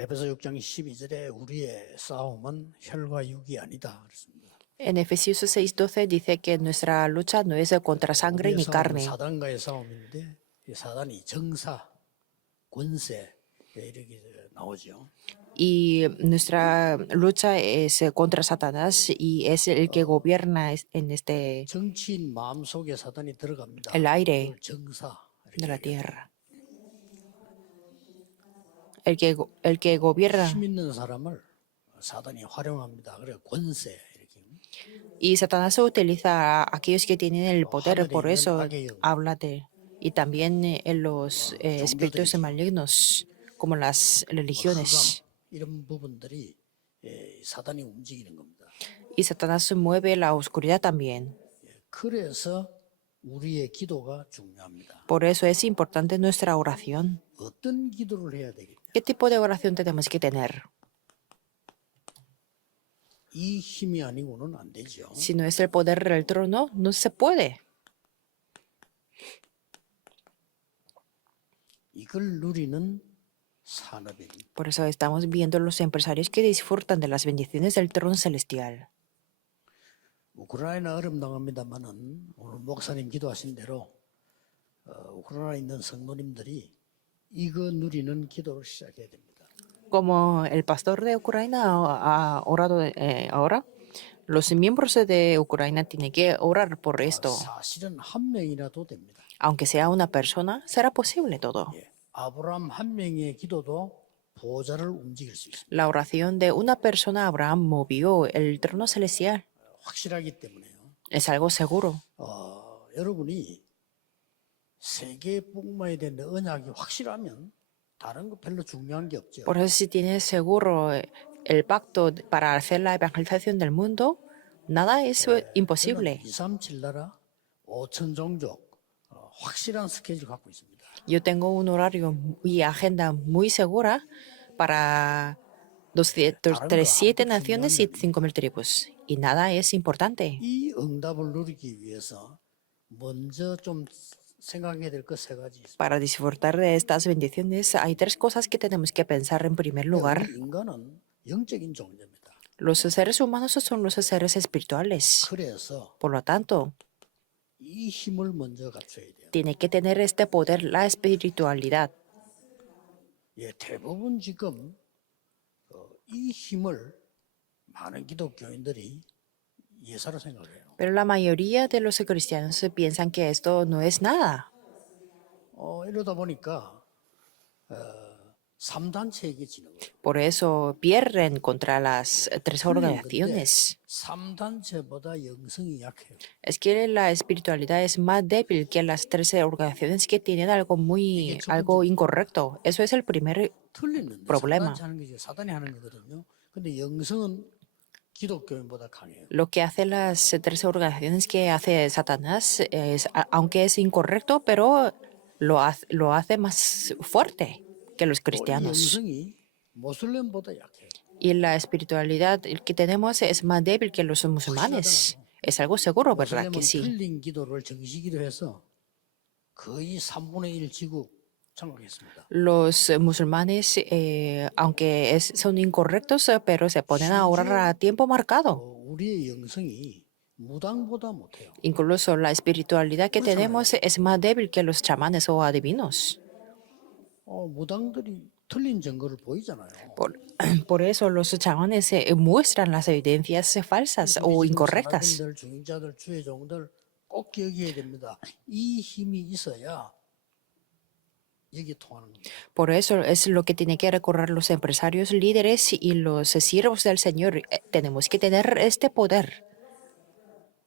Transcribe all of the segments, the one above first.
에베소 6장 12절에 우리의 싸움은 혈과 육이 아니다 그랬습니다. En Efesios 6:12 dice que nuestra lucha no es contra sangre 우리의 ni 싸움은 carne. 사단과의 싸움인데 이 사단이 정사, 권세 이렇게 나오죠. Y nuestra lucha es contra Satanás y es el que gobierna en 정치인 마음속에 사단이 들어갑니다. el aire 그걸 정사 de la 이렇게 얘기하죠. tierra. El que gobierna. 힘 있는 사람을 사단이 활용합니다. 그래 권세 이렇게. Y Satanás utiliza a aquellos que tienen el poder, 하늘에 por 있는 eso 악의 영. habla de. Y también en los espíritus 종교들이죠. malignos, como las religiones. 흑암 이런 부분들이 사단이 움직이는 겁니다. Y Satanás mueve la oscuridad también. 그래서 우리의 기도가 중요합니다. Por eso es importante nuestra oración. 어떤 기도를 해야 되겠냐? ¿Qué tipo de oración tenemos que tener? 이 힘이 아니고는 안 되죠. Si no es el poder del trono, no se puede. 이걸 누리는 산업입니다. Por eso estamos viendo los empresarios que disfrutan de las bendiciones del trono celestial. 우크라이나 어려움 당합니다만은 오늘 목사님 기도하신 대로 우크라이나에 있는 성도님들이 이거 누리는 기도를 시작해야 됩니다. Como el pastor de Ucrania ha orado ahora, los miembros de Ucrania tienen que orar por esto. 사실은 한 명이라도 됩니다. Aunque sea una persona, será posible todo. 아브라함 한 명의 기도도 보좌를 움직일 수 있습니다. La oración de una persona, Abraham, movió el trono celestial. 확실하기 때문에요. Es algo seguro. 여러분이 세계 복음화에 대한 언약이 확실하면 다른 거 별로 중요한 게 없죠. Por eso, si tienes seguro el pacto para hacer la evangelización del mundo, nada es imposible. 237 나라 5천 종족 확실한 스케줄 갖고 있습니다. Yo tengo un horario y agenda muy segura para 237 naciones y 5.000 tribus. Y nada es importante. 이 응답을 누리기 위해서 먼저 좀 생각해야 될 것 세 가지 있습니다. Para disfrutar de estas bendiciones hay tres cosas que tenemos que pensar en primer lugar. 우리 인간은 영적인 존재입니다. Los seres humanos son los seres espirituales. 그래서 Por lo tanto, 이 힘을 먼저 갖춰야 돼요. tiene que tener este poder, la espiritualidad. 대부분 지금 이 힘을 많은 기독교인들이 예사로 생각해요. Pero la mayoría de los cristianos piensan que esto no es nada. 이러다 보니까 3단체에게 지는 거예요. Por eso pierden contra las tres organizaciones. 3단체보다 영성이 약해요. Es que la espiritualidad es más débil que las tres organizaciones que tienen algo incorrecto. Eso es el primer 틀리는데 problema. 3단체 하는 게 사단이 하는 거거든요. 근데 영성은 기독교인보다 강해요. Lo que hacen las tres organizaciones que hace Satanás es, aunque es incorrecto, pero lo hace más fuerte que los 이 cristianos. 영성이 모슬렘보다 약해요. Y la espiritualidad que tenemos es más débil que los musulmanes. Es algo seguro, ¿verdad que 모슬렘은 sí? 틀린 기도를 정시기도 해서 거의 3분의 1 지구 장악했습니다. Los musulmanes, aunque son incorrectos, pero se ponen a orar a tiempo marcado. 우리의 영성이 무당보다 못해요. Incluso la espiritualidad que tenemos es más débil que los chamanes o adivinos. 무당들이 틀린 증거를 보이잖아요. Por eso los chamanes muestran las evidencias falsas o incorrectas. 사람들, 중직자들, 주의 종들 꼭 기억해야 됩니다. 이 힘이 있어야 여기 통하는 겁니다. Por eso es lo que tienen que recordar los empresarios, líderes y los siervos del Señor. Tenemos que tener este poder.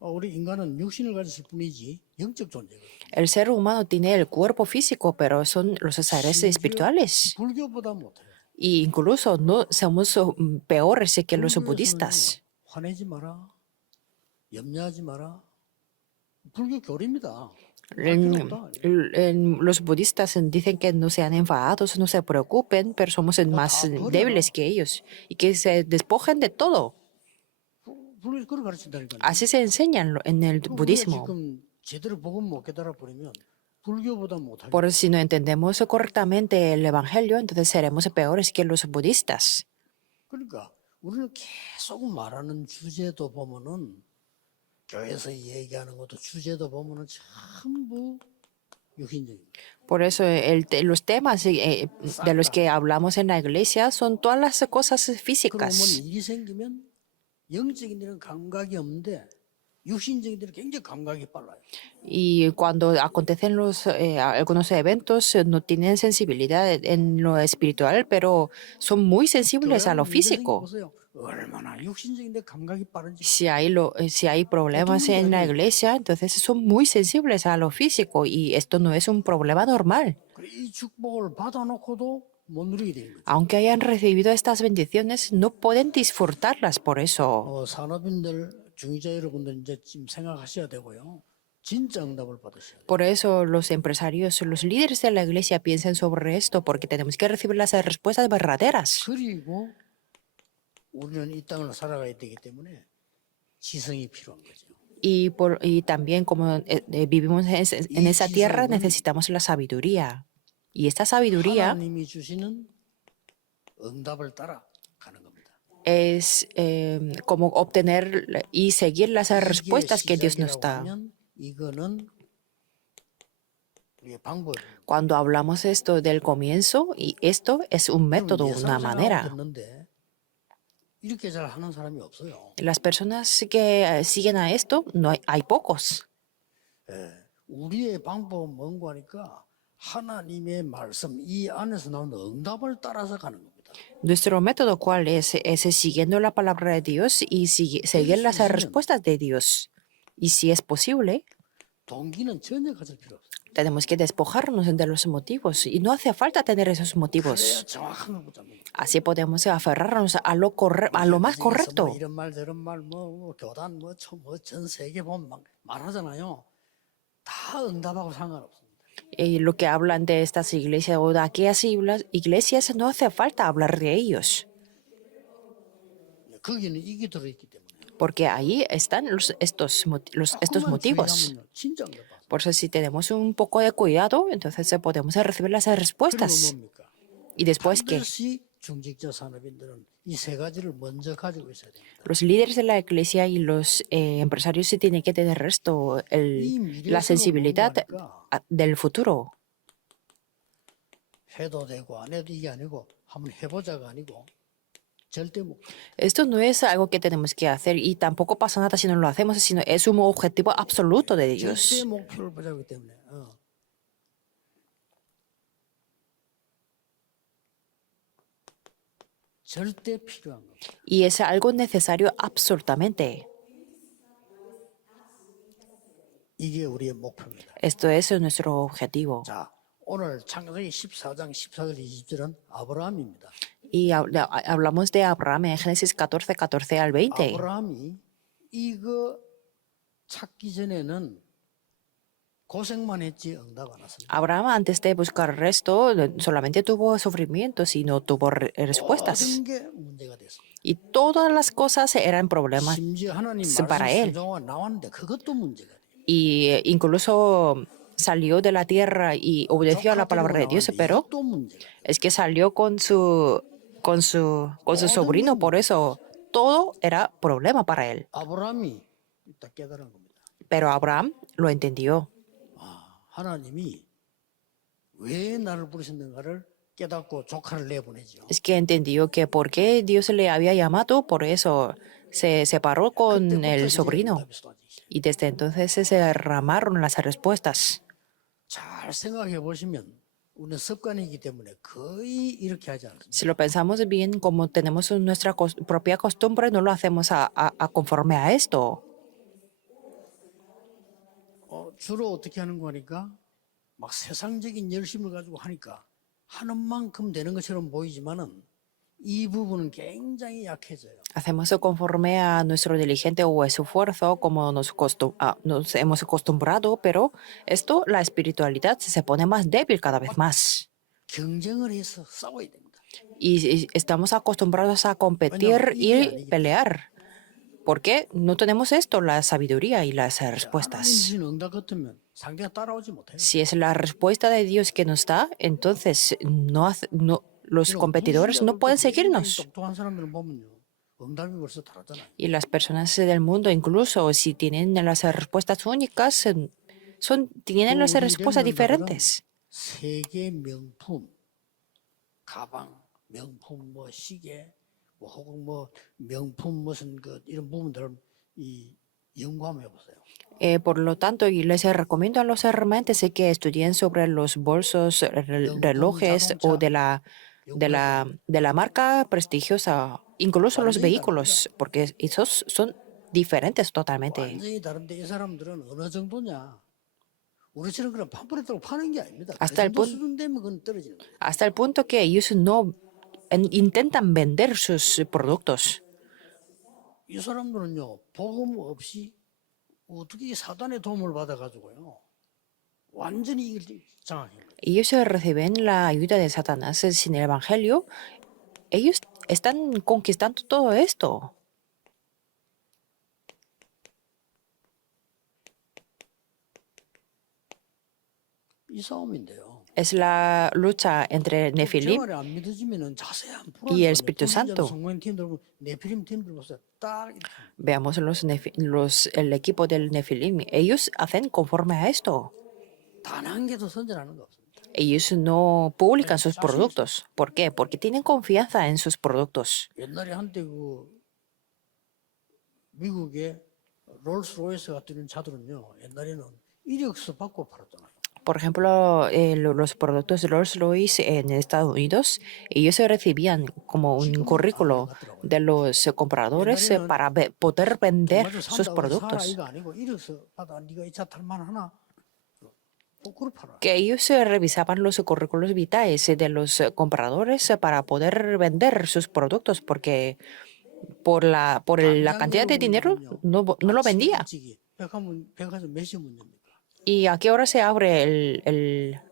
우리 인간은 육신을 가졌을 뿐이지 영적 존재거든요. El ser humano tiene el cuerpo físico, pero son los seres espirituales. 불교보다 못해요. Y incluso no somos peores que los 불교에서는요, budistas. 화내지 마라, 염려하지 마라. 불교 교리입니다. Los budistas dicen que no sean enfadados, no se preocupen, pero somos más débiles que ellos y que se despojen de todo. 불교에서 그걸 가르친다니까요. Así se enseña en el budismo. 지금 제대로 복음 못 깨달아 버리면 불교보다 못하겠다. Por si no entendemos correctamente el Evangelio, entonces seremos peores que los budistas. 그러니까 우리는 계속 말하는 주제도 보면은 교회에서 얘기하는 것도 주제도 보면은 전부 육신적입니다. Por eso los temas de los que hablamos en la iglesia son todas las cosas 그러면 físicas. 일이 생기면 영적인 일은 감각이 없는데 육신적인 일은 굉장히 감각이 빨라요. Y cuando acontecen algunos eventos, no tienen sensibilidad en lo espiritual, pero son muy sensibles a 교회는 lo 문제 físico. 보세요. 얼마나 육신적인데 감각이 빠른지. Si hay problemas en la iglesia, entonces son muy sensibles a lo físico y esto no es un problema normal. 그래, 이 축복을 받아놓고도 못 누리게 되는 거죠. Aunque hayan recibido estas bendiciones, no pueden disfrutarlas por eso. 산업인들, 중위자 여러분들 이제 지금 생각하셔야 되고요. 진짜 응답을 받으셔야 돼요. Por eso los empresarios, los líderes de la iglesia piensen sobre esto, porque tenemos que recibir las respuestas verdaderas. 그리고 우리는 이 땅을 살아가야 되기 때문에 지성이 필요한 거죠. Y también como vivimos en esa tierra, necesitamos la sabiduría. Y esta sabiduría 하나님이 주시는 응답을 따라 가는 겁니다. es como obtener y seguir las 이게 respuestas que Dios nos 시작이라고 da. 하면 이거는 우리의 방법입니다. Cuando hablamos esto del comienzo, y esto es un método, una manera. 듣는데 이렇게 잘 하는 사람이 없어요. Las personas que siguen a esto, no hay pocos. 우리의 방법은 뭔가 하니까 하나님의 말씀 이 안에서 나오는 응답을 따라서 가는 겁니다. Nuestro método, ¿cuál es? Es siguiendo la palabra de Dios y seguir las respuestas de Dios. Y si es posible, 동기는 전혀 가질 필요 없어요. tenemos que despojarnos de los motivos. Y no hace falta tener esos 그래야 motivos. 정확한 걸 붙잡는 거예요. Así podemos aferrarnos a lo más correcto. 뭐 이런 말 저런 말 교단 전 세계 보면 막 말하잖아요. 다 응답하고 상관없습니다. Y lo que hablan de estas iglesias o de aquellas iglesias, no hace falta hablar de ellos. 거기는 이게 들어있기 때문에. Porque ahí están estos 조금만 motivos. 주의하면요, 진짜 응답 받아요. Por eso si tenemos un poco de cuidado, entonces podemos recibir las 그리고 respuestas. 뭡니까? Y después que 반드시 중직자 산업인들은 이 세 가지를 먼저 가지고 있어야 됩니다. los líderes de la iglesia y los empresarios sí tienen que tener esto, 이 la 미래에서 sensibilidad 뭔가 del futuro. 해도 되고 안 해도 이게 아니고 한번 해보자가 아니고 절대 못. Esto no es algo que tenemos que hacer y tampoco pasa nada si no lo hacemos, sino es un objetivo absoluto de 절대 Dios. 목표를 보자기 때문에. 절대 필요한 거. Y es algo necesario absolutamente. 이게 우리의 목표입니다. Esto es nuestro objetivo. 자, 오늘 창세기 14장 14절 20절은 아브라함입니다. Y hablamos de Abraham en Génesis 14, 14 al 20. 아브라함이 이거 찾기 전에는 고생만 했지 응답 안 왔습니다. Abraham antes de buscar esto solamente tuvo sufrimientos y no tuvo respuestas. 모든 게 문제가 됐습니다. Y todas las cosas eran problemas 심지어 하나님 para 말씀 él. 순종하고 나왔는데 그것도 문제가 돼요. Y incluso salió de la tierra y obedeció a la palabra de Dios, pero 이것도 문제가 돼요. es que salió con su sobrino, por eso todo era problema para él. 아브라함이 딱 깨달은 겁니다. Pero Abraham lo entendió. 하나님이 왜 나를 부르셨는가를 깨닫고 조카를 내보내죠. Es que entendió que por qué Dios le había llamado, por eso se separó con 그때부터 el 이제 sobrino. 응답이 쏟아지기 시작해요. Y desde entonces se derramaron las respuestas. 잘 생각해 보시면 우리는 습관이기 때문에 거의 이렇게 하지 않습니다. Si lo pensamos bien, como tenemos nuestra propia costumbre, no lo hacemos a conforme a esto. 주로 어떻게 하는 거니까 막 세상적인 열심을 가지고 하니까 하는 만큼 되는 것처럼 보이지만은 이 부분은 굉장히 약해져요. Hacemos conforme a nuestro diligente o esfuerzo, como nos hemos acostumbrado, pero esto, la espiritualidad, se pone más débil cada vez más. 경쟁을 해서 싸워야 됩니다. Y estamos acostumbrados a competir y pelear. ¿Por qué no tenemos esto, la sabiduría y las 하나님 respuestas? 주신 응답 같으면 상대가 따라오지 못해요. Si es la respuesta de Dios que nos da, entonces los 이런 competidores no 무신자들도 pueden 굉장히 seguirnos. 똑똑한 사람들을 보면요. 응답이 벌써 다르잖아요. Y las personas del mundo, incluso si tienen las respuestas únicas, tienen 또 las 우리 respuestas 랩런더들은 diferentes. 세계 명품, 가방, 명품 뭐 시계, 뭐 혹은 뭐 명품 무슨 그 이런 부분들을 이 연구하면 해보세요. Por lo tanto, y les recomiendo a los hermantes que estudien sobre los bolsos, 명품 relojes o 자동차 연구해보면 de la marca prestigiosa, incluso los 완전히 다릅니다. vehículos, porque esos son diferentes totalmente. 완전히 다른데 이 사람들은 어느 정도냐? 우리처럼 그런 팜플렛으로 파는 게 아닙니다. 그 Hasta el, 정도 pun- 수준 되면 그건 떨어지는 거예요. hasta el punto que ellos no intentan vender sus productos. 이 사람들은요, 복음 없이 어떻게 사단의 도움을 받아가지고요, 완전히 이걸 장악해요. Ellos reciben la ayuda de Satanás sin el Evangelio. Ellos están conquistando todo esto. 이 싸움인데요. Es la lucha entre 제 Nefilim 말이 안 믿어지면은 자세한 y el Espíritu Santo. 성공 팀들 보면 네피림 팀들 보세요. 딱 이렇게. Veamos el equipo del Nefilim. Ellos hacen conforme a esto. 단 한 개도 선전하는 거 없습니다. Ellos no publican sus productos. ¿Por qué? Porque tienen confianza en sus productos. 옛날에 한때 그 미국의 롤스로이스 같은 차들은요, 옛날에는 이력서 받고 팔았잖아요. Por ejemplo, los productos de Rolls-Royce en Estados Unidos, ellos se recibían como un currículo de los compradores para poder vender 맞아 sus 산다고 사라 productos. 이거 아니고 이력서 받아 네가 이 차 탈만하나? 그걸 팔아. Que ellos revisaban los currículos vitales de los compradores para poder vender sus productos, porque por la cantidad de dinero no lo vendía. 일찍이 백화점 몇 시 문 엽니까? ¿Y a qué hora se abre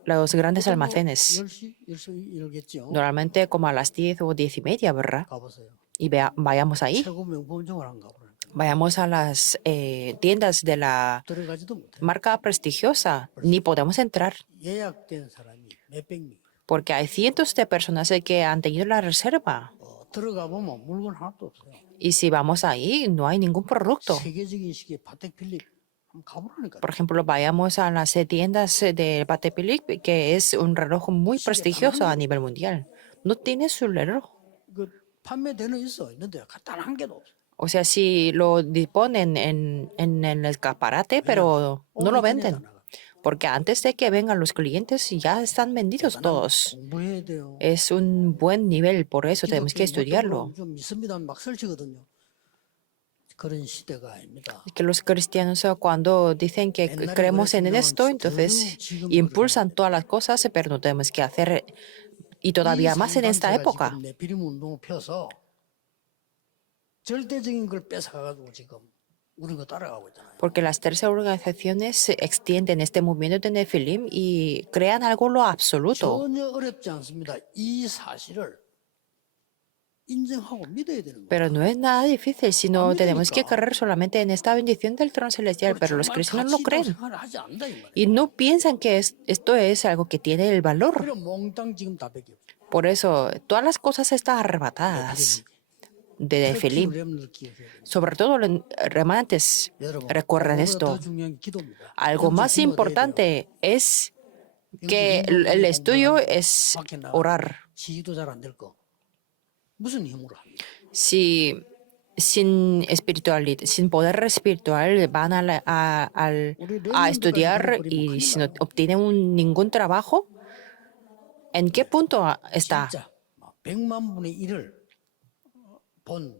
los grandes 보통 뭐 almacenes? 10시? 10시 이러겠죠. Normalmente como a las 10 o 10:30, ¿verdad? 가보세요. Y vayamos ahí. 최고 명품점을 안 가보라니까. Vayamos a las tiendas de la 들어가지도 못해. marca prestigiosa. Ni podemos entrar 예약된 사람이 몇백 명. porque hay cientos de personas que han tenido la reserva. 들어가 보면 물건 하나도 없어요. Y si vamos ahí, no hay ningún producto. 세계적인 시기에 파텍 필립 한번 가보라니까. Por ejemplo, vayamos a las tiendas de Patek Philippe, que es un reloj muy prestigioso a nivel mundial. No tiene su reloj. 그 판매되는 있어 있는데 단 한 개도 없어. O sea, si lo disponen en el escaparate, pero no lo venden. Porque antes de que vengan los clientes ya están vendidos todos. 공부해야 돼요. Es un buen nivel, por eso tenemos que estudiarlo. 좀 믿습니다. 막 설치거든요. 그런 시대가 아닙니다. Que los cristianos cuando dicen que creemos en esto, entonces impulsan todas las cosas, pero no tenemos que hacer y todavía más en esta época. 네피림 운동을 펴서 절대적인 걸 뺏어가가지고 지금 우리 거 따라가고 있잖아요. Porque las tres organizaciones extienden este movimiento de Nefilim y crean algo lo absoluto. 전혀 어렵지 않습니다. 이 사실을 인정하고 믿어야 되는 거예요. Pero no es nada difícil, sino tenemos que creer solamente en esta bendición del trono celestial. Pero los cristianos no creen 생활을 하지 않는다 이 말이에요. y no piensan que esto es algo que tiene el valor. 그럼 몽땅 지금 다 뺏겨. Por eso, todas las cosas están arrebatadas de Nefilim. Sobre todo los remanentes, recuerden esto. Algo más importante es que el estudio es orar. 지휘도 잘 안 될 거. 무슨 힘으로 합니까? Si sin espiritualidad, sin poder espiritual, van a estudiar y si no obtienen ningún trabajo, ¿en qué punto está? 진짜 100만 분의 1을 본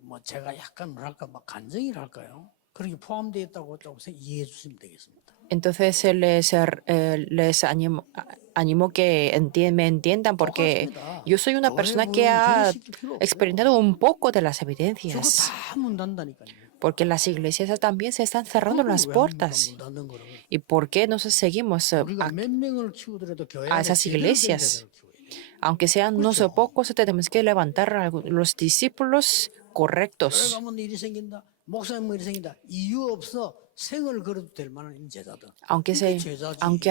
뭐 제가 약간 뭐랄까 막 간증이라 할까요? 그렇게 포함되어 있다고 조금 이해해 주시면 되겠습니다. Entonces les animo que me entiendan porque yo soy una persona que ha experimentado un poco de las 저거 evidencias. 다 문 닫다니까요. Porque las iglesias también se están cerrando las puertas. 문 닫는 거는 ¿Y por qué no seguimos 우리가 몇 명을 키우더라도 교회 a 안에 esas 제대로 된 iglesias? 자들을 키워야 돼요. Aunque sean no sé pocos, tenemos que levantar a los discípulos correctos. 가면 일이 생긴다. 목사님 일이 생긴다. 이유 없어 생을 걸어도 될 만한 제자들. Aunque, 이게 제자지. aunque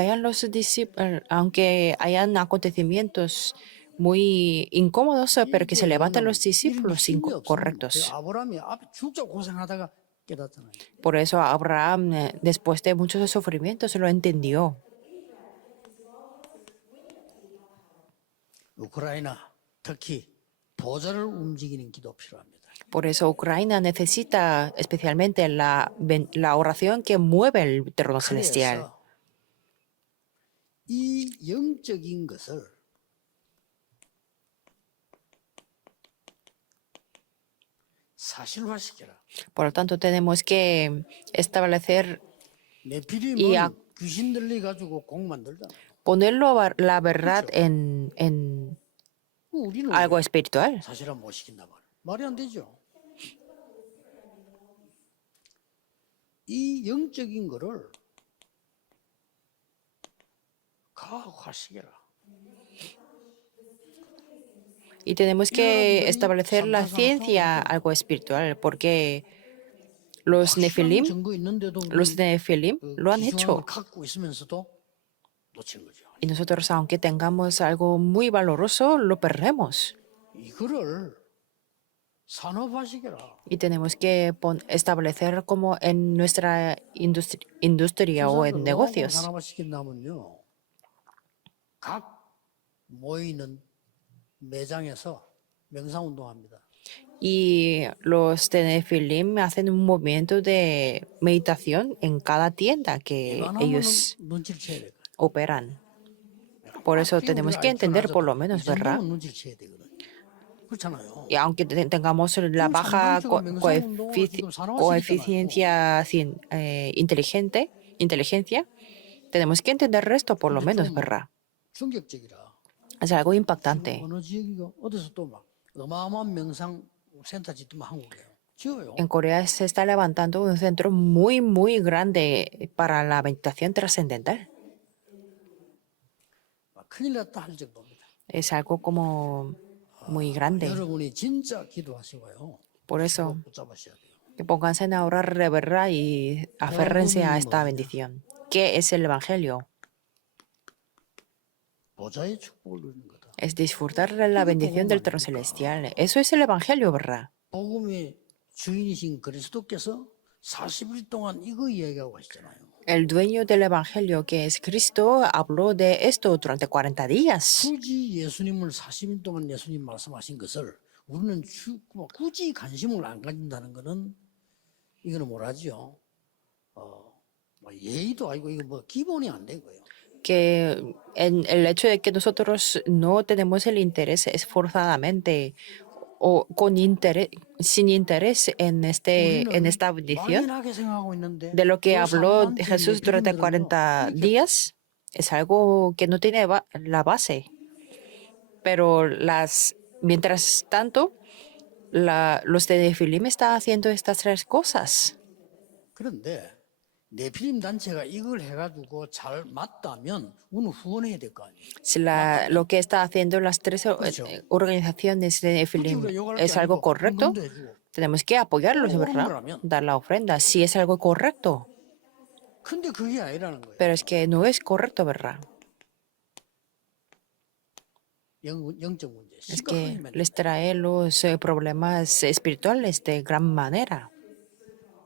hayan acontecimientos muy incómodos, pero que se levanten los 이런 discípulos 힘이 없으면 correctos. 아브라함이 앞에 진짜 고생하다가 깨닫잖아요. Por eso Abraham, después de muchos sufrimientos, lo entendió. 우크라이나 특히 보좌를 움직이는 기도 필요합니다. Por eso Ucrania necesita especialmente la oración que mueve el trono celestial. 그래서 이 영적인 것을 사실화시켜라. Por lo tanto, tenemos que establecer 네피림은 y 귀신 들리 가지고 공 만들잖아요. ponerlo la verdad en 우리는 algo espiritual. 사실은 못 시킨단 말이에요. 말이 안 되죠. 이 영적인 거를 과학화시켜라. Y tenemos que establecer la ciencia algo espiritual, porque los Nefilim 증거 있는데도 lo han hecho. 갖고 있으면서도 놓친 거죠. Y nosotros, aunque tengamos algo muy valoroso, lo perdemos. 이거를 산업화시켜라. Y tenemos que establecer como en nuestra industria o en negocios. 산업화시킨다면요. 각 모이는 매장에서 명상운동합니다. Y los Nefilim hacen un movimiento de meditación en cada tienda que ellos 눈치를 채야 돼요. operan. Por eso tenemos que entender por lo menos, ¿verdad? 눈치를 채야 되거든요. 그렇잖아요. Y aunque tengamos la baja coeficiencia inteligencia, tenemos que entender esto por lo menos, ¿verdad? 충격적이라. Es algo impactante. 어느 지역이가 어디서 또 막 어마어마한 명상센터 짓더만 한국이에요. 지어요. En Corea se está levantando un centro muy, muy grande para la meditación trascendental. 큰일 났다 할 정도입니다. Es algo como muy grande. 여러분이 진짜 기도하시고요. Por eso, 붙잡으셔야 돼요. que pónganse a orar de verdad y aférrense a esta bendición. ¿Qué es el Evangelio? 보좌의 축복을 누리는 거다. Es disfrutar de la bendición del trono celestial. Eso es el Evangelio, ¿verdad? 복음의 주인이신 그리스도께서 40일 동안 이거 이야기하고 하시잖아요. El dueño del Evangelio, que es Cristo, habló de esto durante 40 días. 굳이 예수님을 40일 동안 예수님 말씀하신 것을 우리는 굳이 관심을 안 가진다는 것은 이거는 뭐라지요? 예의도 아니고 이거 뭐 기본이 안 된 거예요. Que en el hecho de que nosotros no tenemos el interés esforzadamente o sin interés en esta bendición de lo que habló Jesús durante 40 días, es algo que no tiene la base. Pero mientras tanto, los de Nefilim están haciendo estas tres cosas. 그런데 네피림 단체가 이걸 해가지고 잘 맞다면 우리는 후원해야 될 거 아니에요. Si lo que está haciendo las tres organizaciones de Nefilim es algo correcto, tenemos que apoyarlos, ¿verdad? Dar la ofrenda, si es algo correcto. 근데 그게 아니라는 거예요. Pero es que no es correcto, ¿verdad? 영적 문제. Es que les trae los problemas espirituales de gran manera.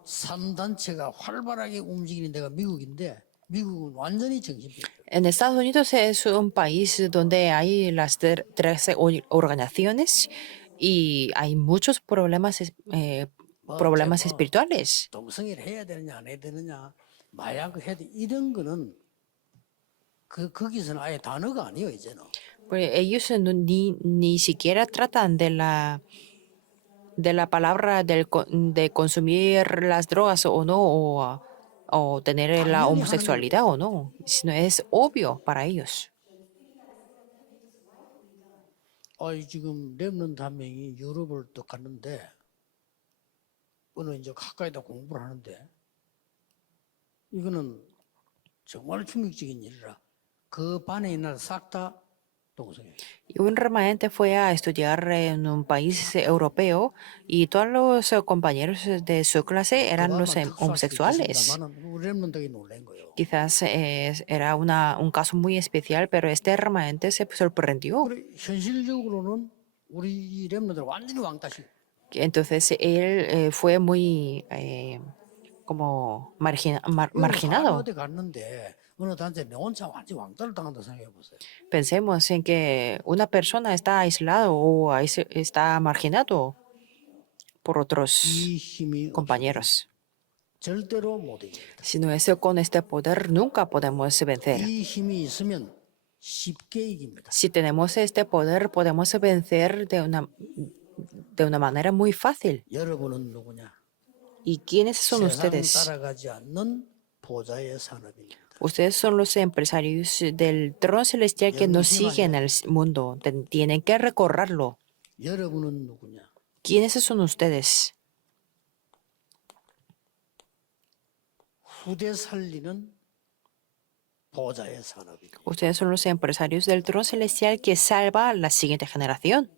산단체가 활발하게 움직이는 데가 미국인데 미국은 완전히 정신병. En Estados Unidos es un país donde hay las 13 organizaciones y hay muchos problemas espirituales. 동성애를 해야 되느냐 안 해야 되느냐 마약을 해야 돼 이런 거는 거기서는 아예 단어가 아니에요 이제는. Pues ellos ni siquiera tratan de la palabra de consumir las drogas o no, o tener la homosexualidad o no, sino es obvio para ellos. 지금 렘넌트 한 명이 유럽을 또 갔는데 어느 이제 가까이다 공부를 하는데 이거는 정말 충격적인 일이라 그 반에 있는 싹 다 동성애. Y un remanente fue a estudiar en un país europeo y todos los compañeros de su clase eran los 그거만 특수할 수도 homosexuales. 있겠습니다만은 우리 랩런들이 놀란 거예요. Quizás era un caso muy especial, pero este remanente se sorprendió. 그래 현실적으로는 우리 랩런들 완전히 왕따시. Entonces él fue muy como marginado. 어디 갔는데 어느 단체 내 혼자 완전 왕따를 당한다 생각해 보세요. Pensemos en que una persona está aislado o está marginado por otros 이 힘이 없어도 compañeros. 절대로 못 이깁니다. Si no es con este poder, nunca podemos vencer. 이 힘이 있으면 쉽게 이깁니다. Si tenemos este poder, podemos vencer de una manera muy fácil. 여러분은 누구냐? ¿Y quiénes son 세상 ustedes? 따라가지 않는 보좌의 산업입니다. Ustedes son los empresarios del trono celestial que no siguen el mundo. Tienen que recorrerlo. 여러분은 누구냐? ¿Quiénes son ustedes? 후대 살리는 보좌의 산업입니다. Ustedes son los empresarios del trono celestial que salva a la siguiente generación.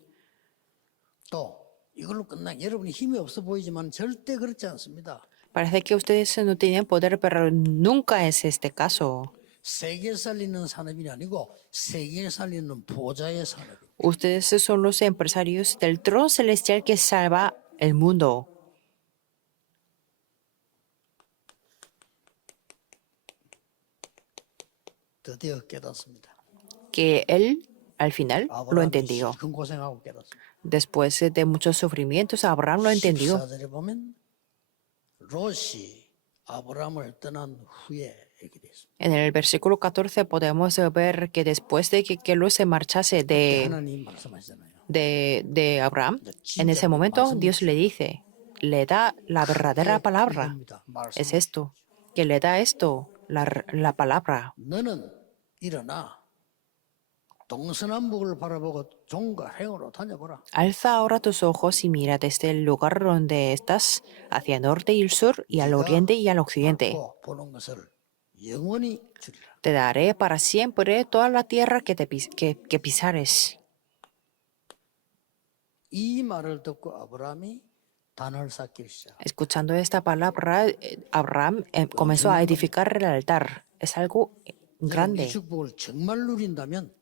또 이걸로 끝나 여러분이 힘이 없어 보이지만 절대 그렇지 않습니다. Parece que ustedes no tienen poder, pero nunca es este caso. 세계 살리는 산업이 아니고 세계 살리는 보좌의 산업입니다. Ustedes son los empresarios del trono celestial que salva el mundo. 드디어 깨닫습니다. Que él, al final, lo entendió. 큰 고생하고 깨닫습니다. Después de muchos sufrimientos, Abraham lo entendió. 14절에 보면 롯이 아브라함을 떠난 후에 이렇게 되어 있습니다. En el versículo 14 podemos ver que después de que Lot se marchase 하나님 말씀하시잖아요. de Abraham, en ese momento Dios le dice, le da la verdadera palabra. 이겁니다. Es esto, que le da esto, la palabra. 너는 일어나 동서남북을 바라보고 종과 행으로 다녀보라. Alza ahora tus ojos y mira desde el lugar donde estás, hacia el norte y el sur, y al oriente y al occidente. 보는 것을 영원히 주리라. Te daré para siempre toda la tierra que pisares. 이 말을 듣고 아브라함이 단을 쌓기 시작. Escuchando esta palabra, Abraham comenzó a edificar el altar. Es algo 이 grande. 축복을 정말 누린다면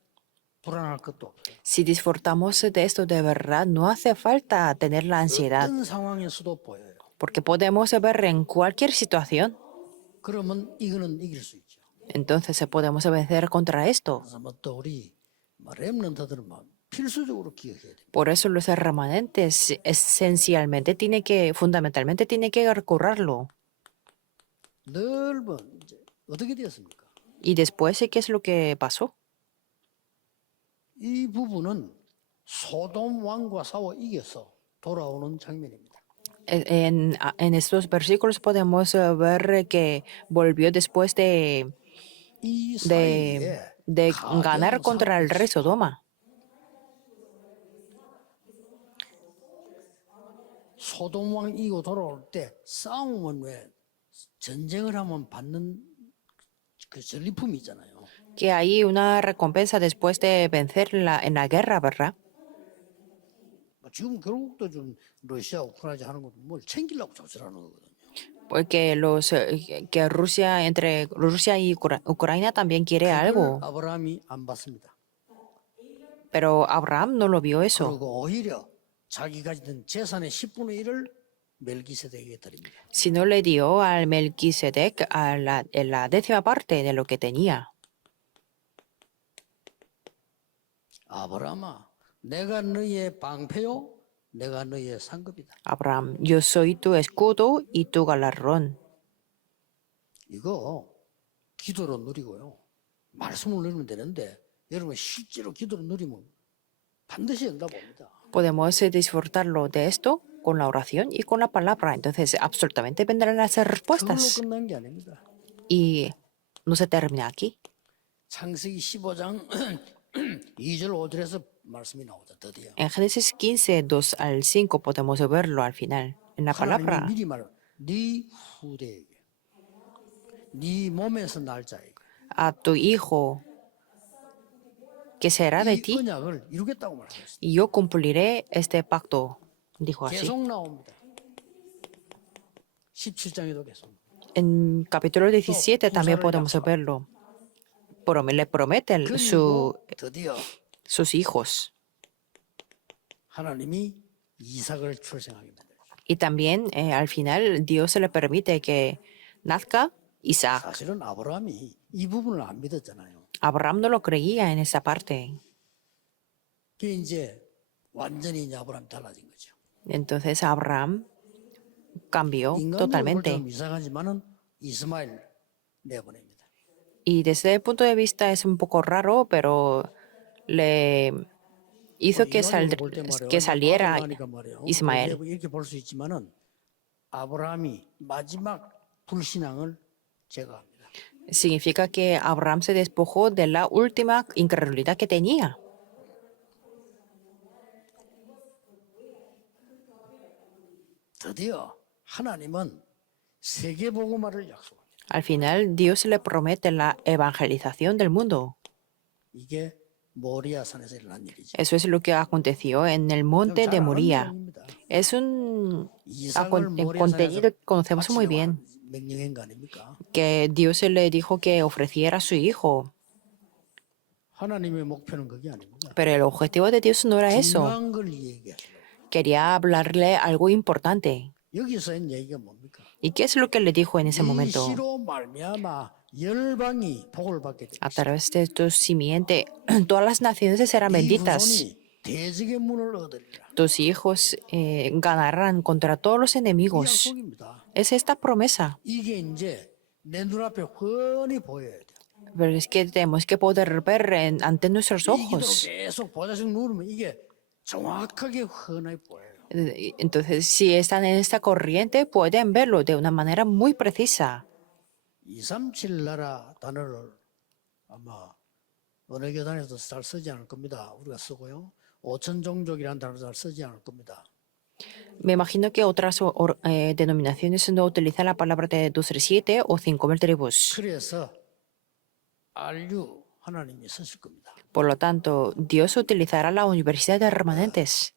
불안할 것도 없어요. Si disfrutamos de esto de verdad, no hace falta tener la ansiedad, 어떤 상황에서도 보여요. porque podemos ver en cualquier situación. 그러면 이거는 이길 수 있죠. Entonces podemos vencer contra esto. 그래서 또 우리 렘넌트들은 필수적으로 기억해야 돼요. Por eso los remanentes esencialmente fundamentalmente tienen que recorrerlo. 늘 이제 어떻게 되었습니까? Y después, ¿qué es lo que pasó? 이 부분은 소돔 왕과 싸워 이겨서 돌아오는 장면입니다. En estos versículos podemos ver que volvió después 이 사이에 de 가대한 ganar contra el rey Sodoma. 소돔 왕 이고 돌아올 때 싸움은 왜 전쟁을 하면 받는 그 전리품이 있잖아요. Que hay una recompensa después de vencer en la guerra, ¿verdad? 지금 결국도 좀 러시아 우크라이나 하는 것도 뭘 챙기려고 조절하는 거거든요. Porque que entre Rusia y Ucrania también quiere algo. 아브라함이 안 받습니다. Pero Abraham no lo vio eso, 그리고 오히려 자기 가지던 재산의 10분의 1을 멜기세덱에게 드립니다. sino le dio al Melquisedec la décima parte de lo que tenía. 아브라함아, 내가 너희의 방패요, 내가 너희의 상급이다. Abraham, yo soy tu escudo y tu galardón. 이거 기도로 누리고요. 말씀을 누리면 되는데 여러분 실제로 기도로 누리면 반드시 응답 옵니다. Podemos disfrutarlo de esto con la oración y con la palabra. Entonces, absolutamente vendrán las 그걸로 respuestas. 끝난 게 아닙니다. Y no se termina aquí. 창세기 15장 2절 5절에서 말씀이 나오죠. 드디어. En Génesis 15, 2 al 5 podemos verlo al final. En la palabra, 하나님이 미리 네 후대에게, 네 몸에서 날 자에게, a tu hijo que será de 이 ti 언약을 이루겠다고 말했습니다. y yo cumpliré este pacto, dijo así. 계속 나옵니다. 17장에도 계속. En capítulo 17 también podemos verlo. Le prometen 그리고 드디어 sus hijos. 하나님이 이삭을 출생하게 만들어요. Y también al final Dios se le permite que nazca Isaac. 사실은 아브라함이 이 부분을 안 믿었잖아요. Abraham no lo creía en esa parte. 그게 이제 완전히 이제 아브라함이 달라진 거죠. Entonces Abraham cambió 인간적으로 totalmente. 좀 이상하지만은 이스마엘 내보냅니다. Y desde el punto de vista es un poco raro, pero le hizo que saliera Ismael. 이렇게 볼 수 있지만은 아브라함이 마지막 불신앙을 제거합니다. Significa que Abraham se despojó de la última incredulidad que tenía. 드디어 하나님은 세계 복음화를 약속합니다. Al final, Dios le promete la evangelización del mundo. 이게 모리아 산에서 일어난 일이죠. Eso es lo que aconteció en el monte de Moría. Es un contenido que conocemos muy bien, 명령한 거 아닙니까? que Dios le dijo que ofreciera a su hijo. 하나님의 목표는 그게 아닙니다. Pero el objetivo de Dios no era eso. 중요한 걸 얘기하시고 Quería hablarle algo importante. 여기서 한 얘기가 뭡니까? ¿Y qué es lo que le dijo en ese momento? 이 씨로 말미암아 열방이 복을 받게 되고 A través de tu simiente, todas las naciones serán 이 benditas. 후손이 대적의 문을 얻으리라. Tus hijos ganarán contra todos los 이 enemigos. 약속입니다. Es esta promesa. 이게 이제 내 눈앞에 훤히 보여야 돼. Pero es que tenemos que poder ver ante nuestros 이 기도를 ojos. 계속 보자씩 누르면 이게 정확하게 훤하게 보여요. Entonces, si están en esta corriente, pueden verlo de una manera muy precisa. 237 나라 단어를 아마 어느 교단에도 잘 쓰지 않을 겁니다. 우리가 쓰고요. 5천 종족이라는 단어 잘 쓰지 않을 겁니다. Me imagino que otras denominaciones no utilizan la palabra de 237 o 5.000 tribus. 그래서 RU 하나님이 쓰실 겁니다. Por lo tanto, Dios utilizará la universidad de remanentes.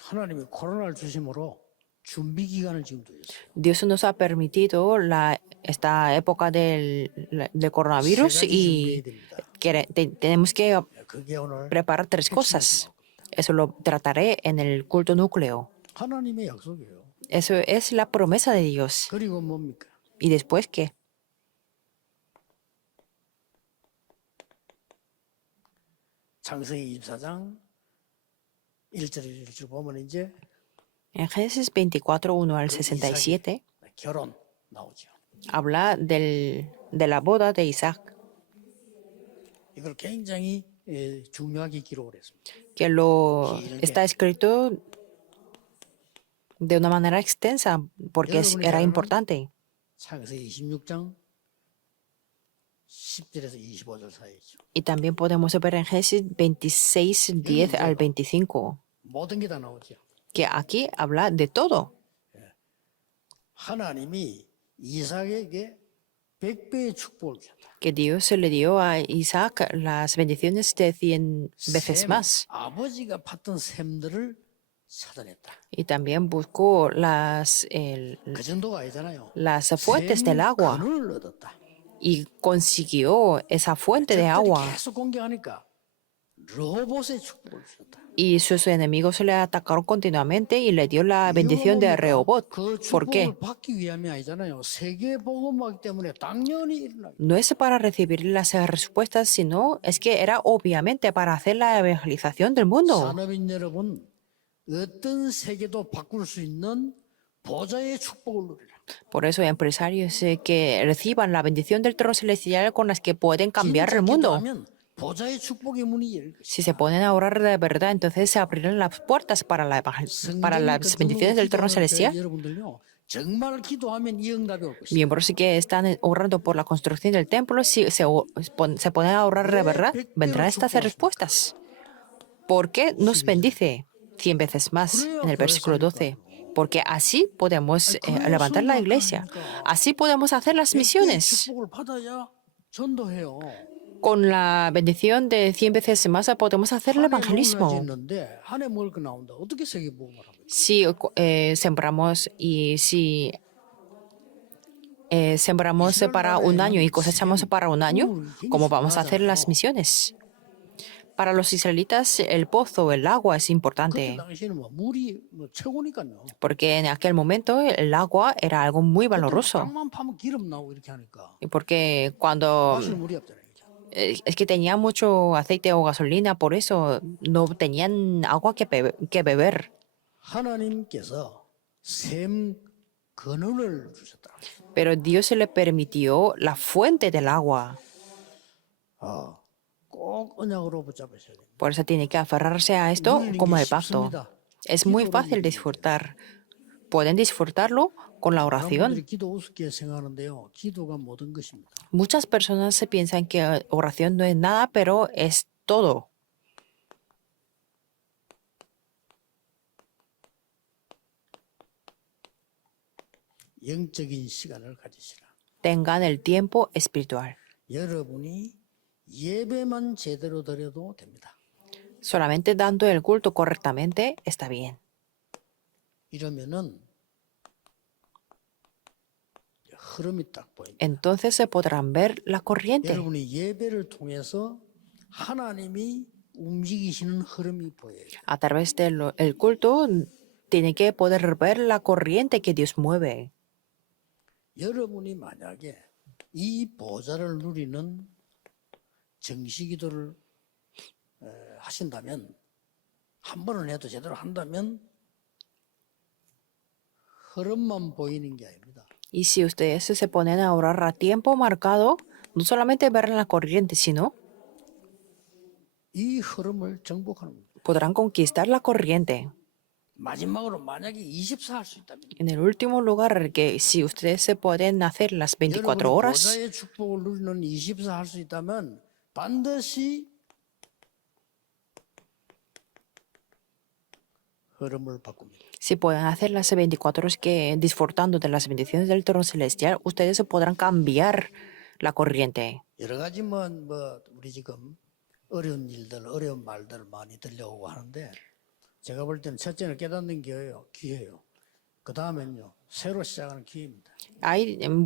하나님이 코로나를 주심으로 준비 기간을 지금 두셨어요. Dios nos ha permitido esta época del coronavirus y tenemos que 그게 오늘 preparar tres cosas. Eso lo trataré en el culto núcleo. 하나님의 약속이에요. Eso es la promesa de Dios. 그리고 뭡니까? ¿Y después qué? 창세기 24장 1절 1절 보면 이제 En Génesis 24, 1 al 67, 결혼 나오죠. habla de la boda de Isaac, 이걸 굉장히 중요하게 기록을 했습니다. que está escrito de una manera extensa porque era importante. 창세기 26장 10절에서 25절 사이죠. Y también podemos ver en Génesis 26, 10 al 25, 모든 게 다 나오죠. que aquí habla de todo. 하나님이 이삭에게 100배의 축복을 주셨다. Que Dios se le dio a Isaac las bendiciones de 100 veces más. 아버지가 팠던 샘들을 찾아냈다. Y también buscó 그 정도가 아니잖아요. las fuentes del agua 근원을 얻었다. y consiguió esa fuente de agua. 계속 공격하니까 르호봇의 축복을 주셨다. Y sus enemigos le atacaron continuamente y le dio la bendición de Rehoboth. 그 ¿Por qué? 축복을 받기 위함이 아니잖아요. 세계 복음하기 때문에 당연히 일어나게. No es para recibir las respuestas, sino es que era obviamente para hacer la evangelización del mundo. 산업인 여러분, 어떤 세계도 바꿀 수 있는 보좌의 축복을 누리라. Por eso, empresarios que reciban la bendición del trono celestial con las que pueden cambiar el mundo. 기도하면 보좌의 축복의 문이 열릴 것이다. Si se ponen a orar de verdad, entonces se abrirán las puertas para las bendiciones del trono celestial. 여러분들요, 정말 기도하면 이 응답이 올 것이다. Miembros que están orando por la construcción del templo, si se ponen a orar de verdad, vendrán estas respuestas. ¿Por qué nos bendice 100 veces más en el versículo 12? Porque así podemos levantar la iglesia. Así podemos hacer las misiones. 축복을 받아야 전도해요. con la bendición de 100 veces más podemos hacer el 한 해 농사를 evangelismo. 짓는데 한 해 먹을 거 나온다. 어떻게 세계복음을 합니까? Si sembramos y si sembramos para un año y cosechamos para un año, ¿cómo vamos a hacer las misiones? Para los israelitas el pozo, el agua es 그때 importante, 당시에는 뭐 물이 뭐 최고니까요. porque en aquel momento el agua era algo muy 그때 valoroso. 땅만 파면 기름 나오고 이렇게 하니까 Y porque cuando 마실 물이 없잖아요. 그죠? es que tenía mucho aceite o gasolina, por eso no tenían agua que beber. 하나님께서 샘 근원을 주셨다. Pero Dios se le permitió la fuente del agua. 꼭 언약으로 붙잡으셔야 됩니다. Por eso tiene que aferrarse a esto como el pacto. Es muy fácil disfrutar. Pueden disfrutarlo con la oración. 여러분들이 기도 우습게 생각하는데요. 기도가 모든 것입니다. Muchas personas se piensan que oración no es nada, pero es todo. 영적인 시간을 가지시라. Tengan el tiempo espiritual. 여러분이 예배만 제대로 드려도 됩니다. Solamente dando el culto correctamente está bien. 이러면은 흐름이 딱 보입니다. Entonces se podrán ver la corriente. 여러분이 예배를 통해서 하나님이 움직이시는 흐름이 보여요. A través del culto tiene que poder ver la corriente que Dios mueve. 여러분이 만약에 이 보좌를 누리는 정시기도를 하신다면 한 번은 해도 제대로 한다면 흐름만 보이는 게 아닙니다. Y si ustedes se ponen a orar a tiempo marcado, no solamente ver la corriente, sino 이 흐름을 정복하는 겁니다. podrán conquistar la corriente. 마지막으로 만약에 24 할 수 있다면 En el último lugar, que si ustedes se pueden hacer las 24 horas, 보좌의 축복을 누리는 24 할 수 있다면 반드시 흐름을 바꿉니다. si pueden hacer las 24 horas que disfrutando de las bendiciones del trono celestial, ustedes podrán cambiar la corriente. 여러 가지만 뭐 우리 지금 어려운 일들, 어려운 말들 많이 들려오고 하는데 제가 볼 때는 첫째는 깨닫는 기회예요. 그 다음엔요 새로 시작하는 기회입니다.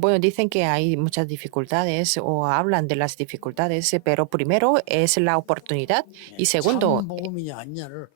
Bueno, dicen que hay muchas dificultades o hablan de las dificultades, pero primero es la oportunidad y segundo 참 복음이냐 아니냐를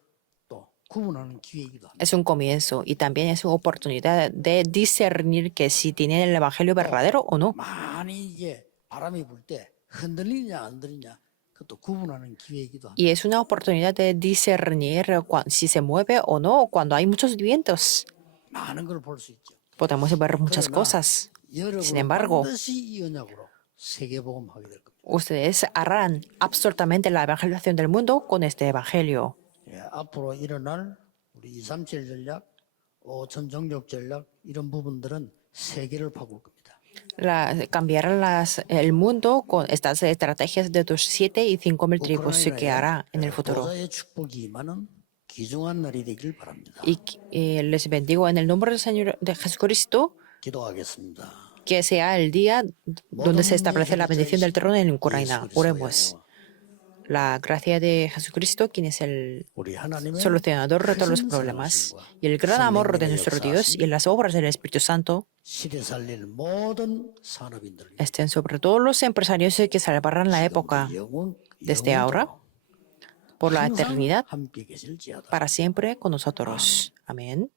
또 구분하는 기회이기도 합니다. es un comienzo y también es una oportunidad de discernir que si tienen el evangelio verdadero o no. 많이 이게 바람이 불 때 흔들리냐 안 흔들리냐 그것도 구분하는 기회이기도 합니다. Y es una oportunidad de discernir si se mueve o no cuando hay muchos vientos. 많은 걸 볼 수 있죠. Podemos ver muchas cosas. Sin 여러분은 embargo, 반드시 이 언약으로 세계복음하게 될 겁니다. ustedes harán absolutamente la evangelización del mundo con este evangelio. 예, 앞으로 일어날 우리 237 전략, 5천 종족 전략 이런 부분들은 세계를 바꿀 겁니다. Cambiarán el mundo con estas estrategias de 7 y 5,000 tribus que hará en el futuro. 보좌의 축복이 임하는 귀중한 날이 되길 바랍니다. Y les bendigo en el nombre del Señor de Jesucristo, 기도하겠습니다. que sea el día donde se establece la bendición del trono en Ucrania. Oremos. La gracia de Jesucristo, quien es el 우리 하나님의 solucionador de todos los problemas, y el gran amor de nuestro Dios y las obras del Espíritu Santo 시대 살릴 모든 산업인들 estén sobre todos los empresarios que salvarán la época desde ahora, por la eternidad, 함께 계실지어다. para siempre con nosotros. Amén.